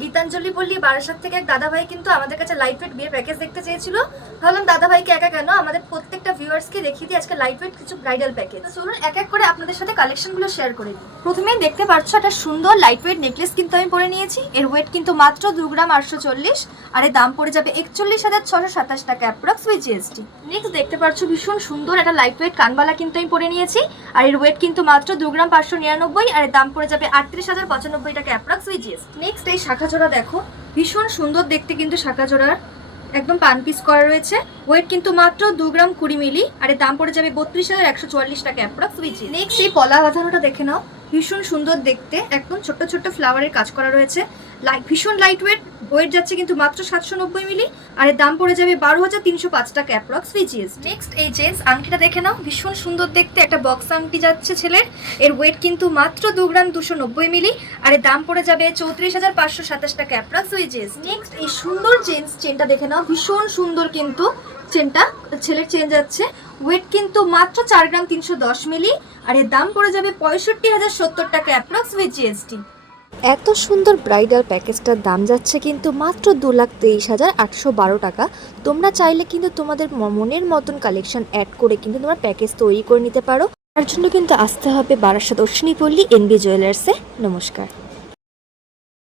গীতাঞ্জলি পল্লী বারাসাত থেকে এক দাদাভাই কিন্তু আমাদের কাছে লাইট ওয়েট বিয়ের প্যাকেজ দেখতে চেয়েছিল। ভাবলাম দাদাভাইকে একা কেন, আমাদের প্রত্যেকটা ভিউয়ার্সকে দেখিয়ে দিই আজকে লাইট ওয়েট কিছু ব্রাইডাল প্যাকেজ। তো চলুন এক এক করে আপনাদের সাথে কালেকশনগুলো শেয়ার করে দিই। প্রথমেই দেখতে পাচ্ছ একটা সুন্দর লাইট ওয়েট নেকলেস কিন্তু আমি পরে নিয়েছি। এর ওয়েট কিন্তু মাত্র 2 গ্রাম 840, আর এর দাম পড়ে যাবে 41,627 টাকা অ্যাপ্রক্স উইথ জিএসটি। নেক্সট দেখতে পাচ্ছ ভীষণ সুন্দর একটা লাইট ওয়েট কানবালা কিন্তু আমি পরে নিয়েছি, আর এর ওয়েট কিন্তু মাত্র 2 গ্রাম 599, আর এর দাম পড়ে যাবে 38,095 টাকা অ্যাপ্রক্স উইথ জিএসটি। নেক্সট এই শাখা জোড়া দেখো, ভীষণ সুন্দর দেখতে কিন্তু শাখা জোড়ার একদম পান পিস করা রয়েছে। ওয়েট কিন্তু মাত্র 2 গ্রাম 20 মিলি, আর এর দাম পড়ে যাবে 32,144 টাকা অ্যাপ্রক্স উইথ জিএসটি। নেক্সট এই পলা বাঁধানোটা দেখে নাও, ভীষণ সুন্দর দেখতে, একদম ছোট্ট ছোট্ট ফ্লাওয়ারের কাজ করা রয়েছে। ভীষণ লাইট ওয়েট যাচ্ছে কিন্তু মাত্র 790 মিলি, আর এর দাম পড়ে যাবে 12,305 টাকা অ্যাপ্রক্স উইথ জিএসটি। নেক্সট এই জেন্টস আংটিটা দেখে নাও, ভীষণ সুন্দর দেখতে একটা বক্স আংটি যাচ্ছে ছেলের। এর ওয়েট কিন্তু মাত্র 2 গ্রাম 290 মিলি, আর এর দাম পড়ে যাবে 34,527 টাকা অ্যাপ্রক্স উইথ জিএসটি। নেক্সট এই সুন্দর জেন্টস চেনটা দেখে নাও, ভীষণ সুন্দর কিন্তু চেনটা ছেলের চেন যাচ্ছে। ওয়েট কিন্তু মাত্র 4 গ্রাম 310 মিলি, আর এর দাম পড়ে যাবে 65,070 টাকা অ্যাপ্রক্স উইথ জিএসটি। এত সুন্দর ব্রাইডাল প্যাকেজটার দাম যাচ্ছে কিন্তু মাত্র 2,23,812 টাকা। তোমরা চাইলে কিন্তু তোমাদের মনের মতন কালেকশন অ্যাড করে কিন্তু তোমরা প্যাকেজ তৈরি করে নিতে পারো। তার জন্য কিন্তু আসতে হবে বারাসাত অশ্বিনী পল্লী এনবি জুয়েলার্সে। নমস্কার।